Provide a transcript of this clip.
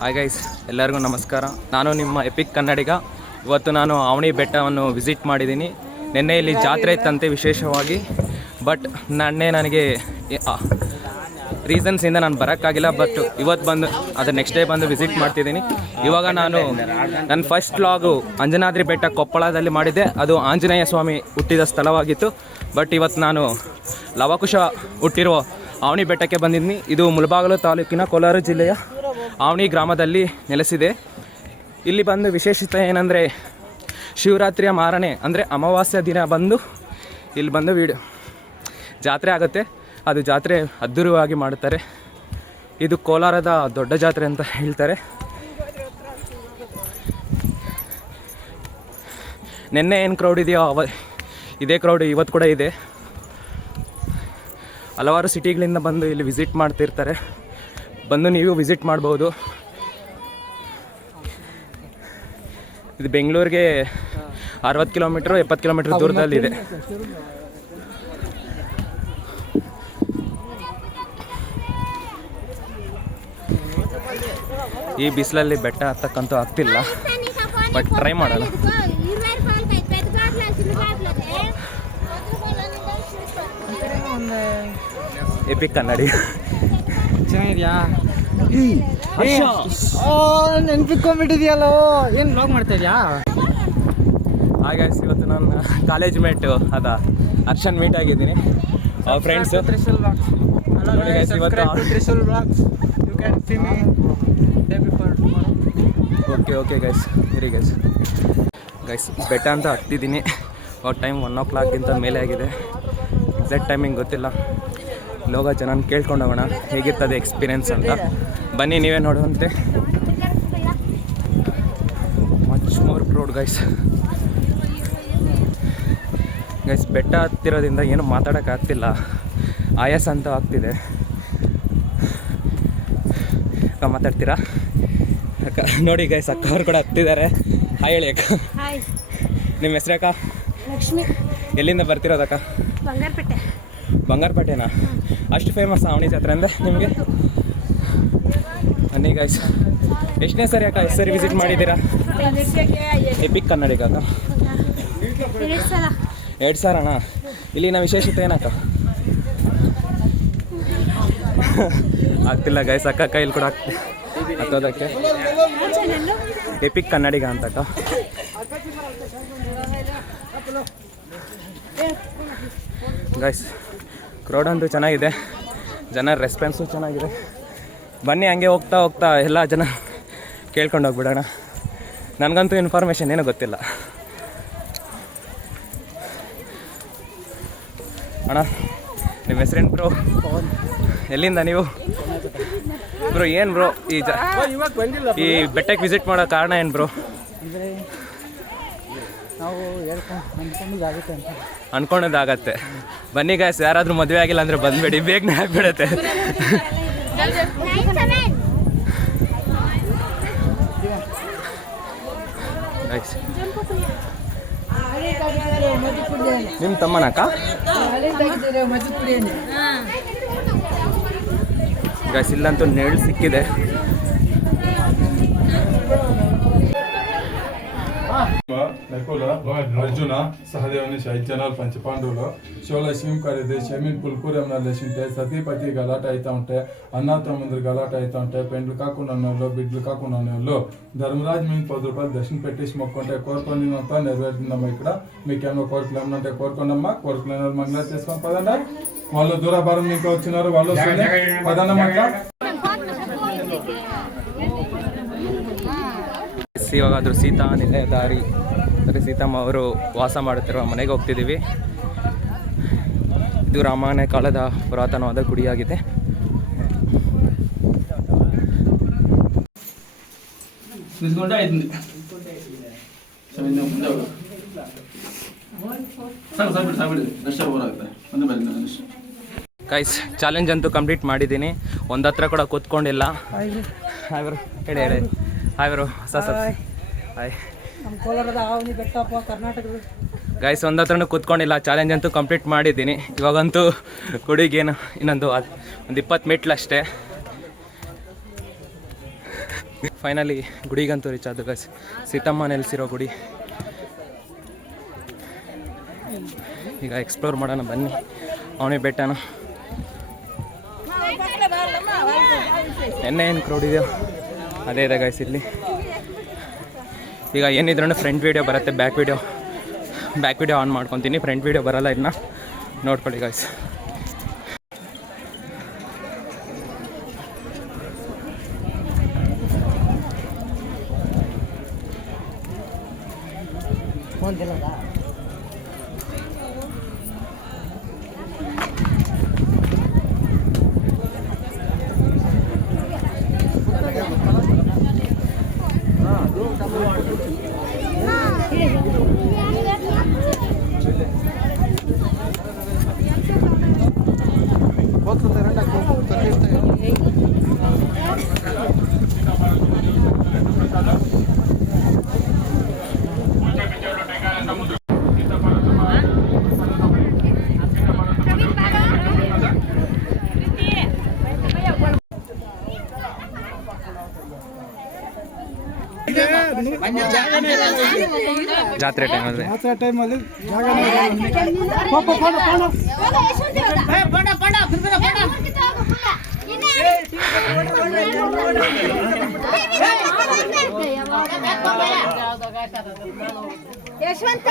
Hi guys, ಎಲ್ಲರಿಗೂ ನಮಸ್ಕಾರ. ನಾನು ನಿಮ್ಮ ಎಪಿಕ್ ಕನ್ನಡಿಗ. ಇವತ್ತು ನಾನು ಆವನಿ ಬೆಟ್ಟವನ್ನು ವಿಸಿಟ್ ಮಾಡಿದ್ದೀನಿ. ನಿನ್ನೆ ಇಲ್ಲಿ ಜಾತ್ರೆ ಇತ್ತಂತೆ ವಿಶೇಷವಾಗಿ. ಬಟ್ ನನಗೆ ರೀಸನ್ಸಿಂದ ನಾನು ಬರೋಕ್ಕಾಗಿಲ್ಲ. ಬಟ್ ಇವತ್ತು ಬಂದು ಅದು ನೆಕ್ಸ್ಟ್ ಡೇ ಬಂದು ವಿಸಿಟ್ ಮಾಡ್ತಿದ್ದೀನಿ. ಇವಾಗ ನಾನು ನನ್ನ ಫಸ್ಟ್ ವ್ಲಾಗು ಅಂಜನಾದ್ರಿ ಬೆಟ್ಟ ಕೊಪ್ಪಳದಲ್ಲಿ ಮಾಡಿದ್ದೆ. ಅದು ಆಂಜನೇಯ ಸ್ವಾಮಿ ಹುಟ್ಟಿದ ಸ್ಥಳವಾಗಿತ್ತು. ಬಟ್ ಇವತ್ತು ನಾನು ಲವಕುಶ ಹುಟ್ಟಿರುವ ಆವನಿ ಬೆಟ್ಟಕ್ಕೆ ಬಂದಿದ್ದೀನಿ. ಇದು ಮುಳಬಾಗಿಲು ತಾಲೂಕಿನ ಕೋಲಾರ ಜಿಲ್ಲೆಯ ಆವನಿ ಗ್ರಾಮದಲ್ಲಿ ನೆಲೆಸಿದೆ. ಇಲ್ಲಿ ಬಂದು ವಿಶೇಷತೆ ಏನಂದರೆ, ಶಿವರಾತ್ರಿಯ ಮಾರನೇ ಅಂದರೆ ಅಮಾವಾಸ್ಯ ದಿನ ಬಂದು ಇಲ್ಲಿ ಬಂದು ಜಾತ್ರೆ ಆಗುತ್ತೆ. ಅದು ಜಾತ್ರೆ ಅದ್ಧೂರಿಯಾಗಿ ಮಾಡುತ್ತಾರೆ. ಇದು ಕೋಲಾರದ ದೊಡ್ಡ ಜಾತ್ರೆ ಅಂತ ಹೇಳ್ತಾರೆ. ನಿನ್ನೆ ಏನು ಕ್ರೌಡ್ ಇದೆಯೋ ಇದೇ ಕ್ರೌಡ್ ಇವತ್ತು ಕೂಡ ಇದೆ. ಹಲವಾರು ಸಿಟಿಗಳಿಂದ ಬಂದು ಇಲ್ಲಿ ವಿಸಿಟ್ ಮಾಡ್ತಿರ್ತಾರೆ. ಬಂದು ನೀವು ವಿಸಿಟ್ ಮಾಡ್ಬೋದು. ಇದು ಬೆಂಗಳೂರಿಗೆ 60 ಕಿಲೋಮೀಟ್ರು 70 ಕಿಲೋಮೀಟ್ರ್ ದೂರದಲ್ಲಿದೆ. ಈ ಬಿಸಿಲಲ್ಲಿ ಬೆಟ್ಟ ಹತ್ತಕ್ಕಂತೂ ಆಗ್ತಿಲ್ಲ. ಬಟ್ ಟ್ರೈ ಮಾಡೋಣ. ಎಪಿಕ್ ಕನ್ನಡಿ ಚೆನ್ನಾಗಿದ್ಯಾ? ನೆನ್ಪಿಟ್ಕೊಂಡ್ಬಿಟ್ಟಿದ್ಯಲ್ಲೋ, ಏನು ಬ್ಲಾಗ್ ಮಾಡ್ತಾ ಇದೆಯಾ? ಹಾಗೆ ಇವತ್ತು ನನ್ನ ಕಾಲೇಜ್ ಮೇಟು ಅರ್ಷನ್ ಮೀಟ್ ಆಗಿದ್ದೀನಿ. ಅವ್ರ ಫ್ರೆಂಡ್ಸ್. ಓಕೆ ಗೈಸ್, ಸರಿ ಗೈಸ್ ಬೆಟ್ಟ ಅಂತ ಹತ್ತಿದ್ದೀನಿ. ಅವ್ರ ಟೈಮ್ 1 o'clock ಮೇಲೆ ಆಗಿದೆ. ಎಕ್ಸಾಕ್ಟ್ ಟೈಮಿಂಗ್ ಗೊತ್ತಿಲ್ಲ. ಲೋಗ ಜನ ಕೇಳ್ಕೊಂಡು ಹೋಗೋಣ ಹೇಗಿರ್ತದೆ ಎಕ್ಸ್ಪೀರಿಯೆನ್ಸ್ ಅಂತ. ಬನ್ನಿ, ನೀವೇ ನೋಡುವಂತೆ. Much more crowd guys. ಬೆಟ್ಟ ಹತ್ತಿರೋದ್ರಿಂದ ಏನು ಮಾತಾಡೋಕ್ಕಾಗ್ತಿಲ್ಲ. ಆಯಾಸ ಅಂತ ಆಗ್ತಿದೆ. ಅಕ್ಕ ಮಾತಾಡ್ತೀರಾ? ಅಕ್ಕ ನೋಡಿ ಗೈಸ್, ಅಕ್ಕ ಅವ್ರು ಕೂಡ ಹತ್ತಿದ್ದಾರೆ. ಹಾಯ್ ಹೇಳಿ ಅಕ್ಕ. ನಿಮ್ಮ ಹೆಸ್ರು ಅಕ್ಕ? ಲಕ್ಷ್ಮಿ. ಎಲ್ಲಿಂದ ಬರ್ತಿರೋದಕ್ಕ? ಬಂಗಾರಪೇಟೆನಾ? ಅಷ್ಟು ಫೇಮಸ್ ಆವನಿ ಜಾತ್ರೆ ಅಂದರೆ ನಿಮಗೆ? ಬನ್ನಿ ಗೈಸ್. ಎಷ್ಟನೇ ಸರಿ ಅಕ್ಕ ಸರಿ ವಿಸಿಟ್ ಮಾಡಿದ್ದೀರಾ ಎಪಿಕ್ ಕನ್ನಡಿಗ ಅಕ್ಕ? 2 ಸಲ ಅಣ್ಣ. ಇಲ್ಲಿನ ವಿಶೇಷತೆ ಏನಕ್ಕ? ಆಗ್ತಿಲ್ಲ ಗೈಸ್, ಅಕ್ಕ ಕೈಲಿ ಕೂಡ ಹತ್ತೋದಕ್ಕೆ. ಎಪಿಕ್ ಕನ್ನಡಿಗ ಅಂತಕ್ಕ. ಗೈಸ್ ಕ್ರೌಡ್ ಅಂತೂ ಚೆನ್ನಾಗಿದೆ, ಜನ ರೆಸ್ಪಾನ್ಸು ಚೆನ್ನಾಗಿದೆ. ಬನ್ನಿ, ಹಂಗೆ ಹೋಗ್ತಾ ಹೋಗ್ತಾ ಎಲ್ಲ ಜನ ಕೇಳ್ಕೊಂಡು ಹೋಗ್ಬಿಡೋಣ. ನನಗಂತೂ ಇನ್ಫಾರ್ಮೇಷನ್ ಏನೂ ಗೊತ್ತಿಲ್ಲ. ಅಣ್ಣ ನಿಮ್ಮ ಹೆಸ್ರೇನು ಬ್ರೋ? ಎಲ್ಲಿಂದ ನೀವು ಬ್ರೋ? ಏನು ಬ್ರೋ ಈ ಬೆಟ್ಟಕ್ಕೆ ವಿಸಿಟ್ ಮಾಡೋ ಕಾರಣ ಏನು ಬ್ರೋ? ನಾವು ಅನ್ಕೊಂಡದಾಗತ್ತೆ. ಬನ್ನಿ ಗಾಯ್ಸ್, ಯಾರಾದರೂ ಮದುವೆ ಆಗಿಲ್ಲ ಅಂದರೆ ಬಂದುಬೇಡಿ, ಬೇಗನೆ ಆಗಿಬಿಡತ್ತೆ. ನಿಮ್ಮ ತಮ್ಮನಕ್ಕ? ಗಾಯ್ಸ್ ಇಲ್ಲಂತೂ ನೆರಳು ಸಿಕ್ಕಿದೆ. నకుల అర్జున సహదేవుని 5 జనాలు పంచపాండవులు షోల శివకార్యదే షమీన్ పుల్కూరి అన్నలేసింటే సతీపతి గలాట అవుతా ఉంటే అన్న తమ్ముందరు గలాట అవుతా ఉంటే పెండ్లు కాకుండా వాళ్ళు బిడ్డలు కాకుండా వాళ్ళు ధర్మరాజు మీకు 10 రూపాయలు దర్శనం పెట్టేసి మొక్కుంటే కోరుకున్నదంతా నెరవేరుతుందమ్మా. ఇక్కడ మీకేమో కోరికలు ఏమన్నా కోరుకోండమ్మా. కోరికలు మంగళ చేసుకొని పదండి. వాళ్ళు దూరభారం మీకు వచ్చినారు, వాళ్ళు పదన్నమ్మా. ಇವಾಗಾದರೂ ಸೀತಾ ನಿಲಯದಾರಿ ಅಂದರೆ ಸೀತಮ್ಮ ಅವರು ವಾಸ ಮಾಡುತ್ತಿರುವ ಮನೆಗೆ ಹೋಗ್ತಿದ್ದೀವಿ. ಇದು ರಾಮಾಯಣ ಕಾಲದ ಪುರಾತನವಾದ ಗುಡಿಯಾಗಿದೆ. ಗೈಸ್ ಚಾಲೆಂಜ್ ಅಂತೂ ಕಂಪ್ಲೀಟ್ ಮಾಡಿದ್ದೀನಿ. ಒಂದು ಹತ್ರ ಕೂಡ ಕೂತ್ಕೊಂಡಿಲ್ಲ. ಹಾಯ್ ಬ್ರೋ, ಹೇಳಿ ಹಾಯ್ ಬ್ರೋ. ಹಾಯ್. ಕೋಲಾರದ ಆವನಿ ಬೆಟ್ಟಪ್ಪ ಕರ್ನಾಟಕದ ಗೈಸ್ ಒಂದು ಹತ್ರನೂ ಕೂತ್ಕೊಂಡಿಲ್ಲ. ಚಾಲೆಂಜ್ ಅಂತೂ ಕಂಪ್ಲೀಟ್ ಮಾಡಿದ್ದೀನಿ. ಇವಾಗಂತೂ ಗುಡಿಗೇನು ಇನ್ನೊಂದು 20 ಮೆಟ್ಲು ಅಷ್ಟೇ. ಫೈನಲಿ ಗುಡಿಗಂತೂ ರೀಚ್ ಆದ ಗೈಸ್. ಸೀತಮ್ಮ ನೆಲೆಸಿರೋ ಗುಡಿ. ಈಗ ಎಕ್ಸ್ಪ್ಲೋರ್ ಮಾಡೋಣ ಬನ್ನಿ ಅವನೇ ಬೆಟ್ಟನ. ಏನು ಕ್ರೌಡ್ ಇದೆಯೋ ಅದೇ ಇದೆ ಗೈಸ್ ಇಲ್ಲಿ. ಈಗ ಏನಿದ್ರೂ ಫ್ರಂಟ್ ವೀಡಿಯೋ ಬರುತ್ತೆ, ಬ್ಯಾಕ್ ವೀಡಿಯೋ ಆನ್ ಮಾಡ್ಕೊತೀನಿ. ಫ್ರಂಟ್ ವೀಡಿಯೋ ಬರೋಲ್ಲ, ಇದನ್ನ ನೋಡ್ಕೊಳ್ಳಿ ಗೈಸ್. ಜಾತ್ರೆ ಟೈಮಲ್ಲಿ ಆ ಟೈಮಲ್ಲಿ ಯಶವಂತ